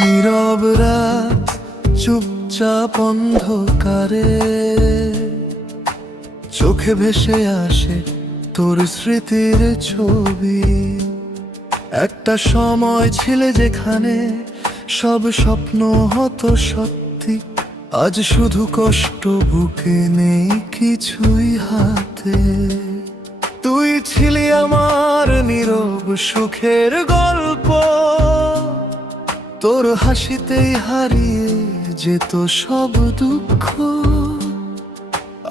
নীরব রাত, চুপচাপ অন্ধকারে চোখে ভেসে আসে তোর স্মৃতির ছবি। একটা সময় ছিলে যেখানে সব স্বপ্ন হতো সত্যি, আজ শুধু কষ্ট, বুকে নেই কিছুই হাতে। তুই ছিলি আমার নীরব সুখের গল্প, তোর হাসিতেই হারিয়ে যেত সব দুঃখ।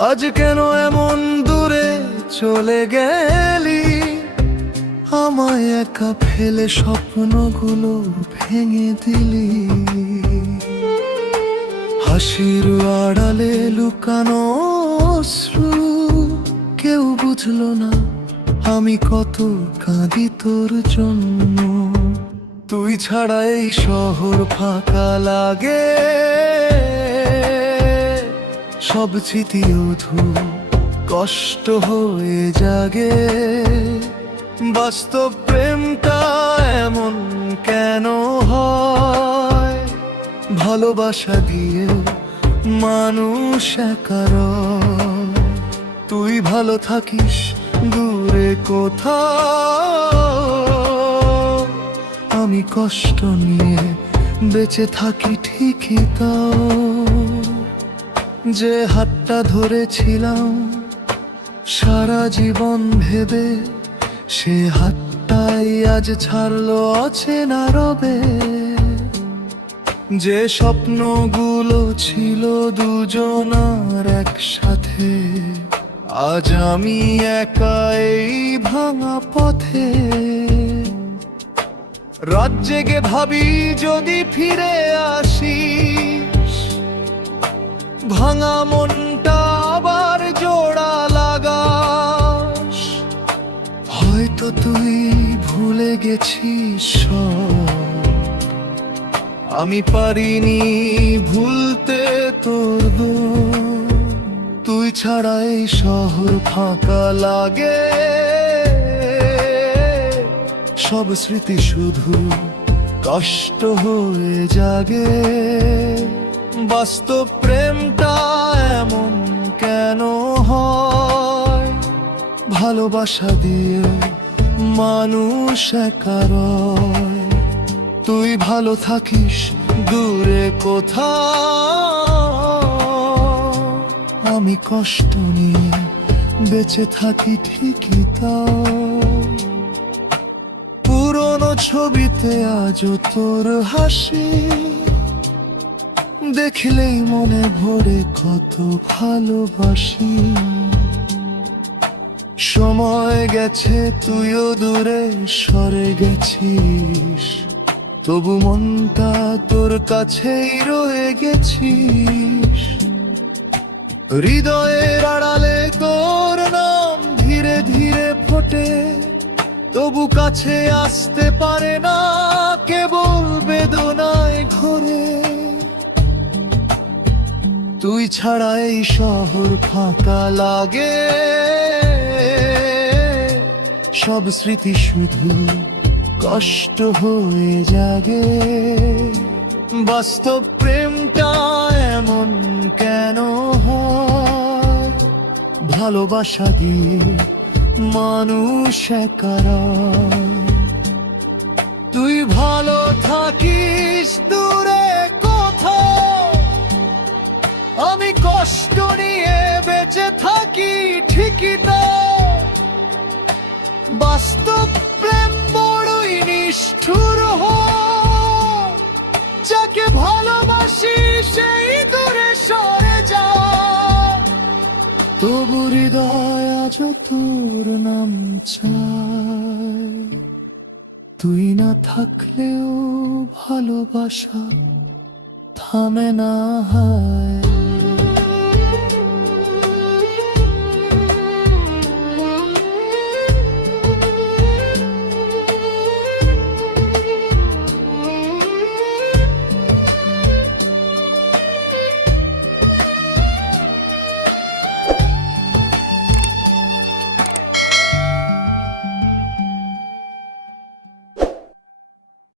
আজ কেন এমন দূরে চলে গেলি, আমায় একা ফেলে স্বপ্নগুলো ভেঙে দিলি। হাসির আড়ালে লুকানো অশ্রু, কেউ বুঝলো না আমি কত কাঁদি তোর জন্য। তুই ছাড়া এই শহর ফাঁকা লাগে, সব স্মৃতি অধু কষ্ট হয়ে জাগে। বাস্তব প্রেমটা এমন কেন হয়, ভালোবাসা দিয়ে মানুষ একা রয়। তুই ভালো থাকিস দূরে কোথাও, আমি কষ্ট নিয়ে বেঁচে থাকি ঠিকই তাও। যে হাতটা ধরেছিলাম সারা জীবন ভেবে, সে হাতটাই আজ ছাড়লো অচেনা রবে। যে স্বপ্নগুলো ছিল দুজনার একসাথে, আজ আমি একা এই ভাঙা পথে। রাত জেগে ভাবি যদি ফিরে আসিস, ভাঙা মনটা আবার জোড়া লাগাস। হয়তো তুই ভুলে গেছিস সব, আমি পারিনি ভুলতে তোর দোষ। তুই ছাড়া এই শহর ফাঁকা লাগে, সব স্মৃতি শুধু কষ্ট হয়ে জাগে। বাস্তব প্রেমটা এমন কেন হয়, ভালোবাসা দিয়ে মানুষ একা রয়। তুই ভালো থাকিস দূরে কোথাও, আমি কষ্ট নিয়ে বেঁচে থাকি ঠিকই তাও। পুরনো ছবিতে আজও তোর হাসি, দেখলেই মনে ভরে কত ভালোবাসি। সময় গেছে তুইও দূরে সরে গেছিস, তবু মনটা তোর কাছেই রয়ে গেছিস। হৃদয়ের আড়ালে তোর নাম ধীরে ধীরে ফোটে, তবু কাছে আসতে পারে না, কেবল বেদনায় ঘোরে। তুই ছাড়া এই শহর ফাঁকা লাগে, সব স্মৃতি শুধু কষ্ট হয়ে জাগে। বাস্তব প্রেমটা এমন কেন হয়, ভালোবাসা দিয়ে মানুষ একা রয়। তুই ভালো থাকিস দূরে কোথাও, আমি কষ্ট নিয়ে বেঁচে থাকি ঠিকই তাও। বাস্তব প্রেম বড়ই নিষ্ঠুর হয়, যাকে ভালোবাসি সেই দূরে সরে যায়। তবু হৃদয় আজ তোর নাম চায়, তুই না থাকলেও ভালোবাসা থামে না হায়।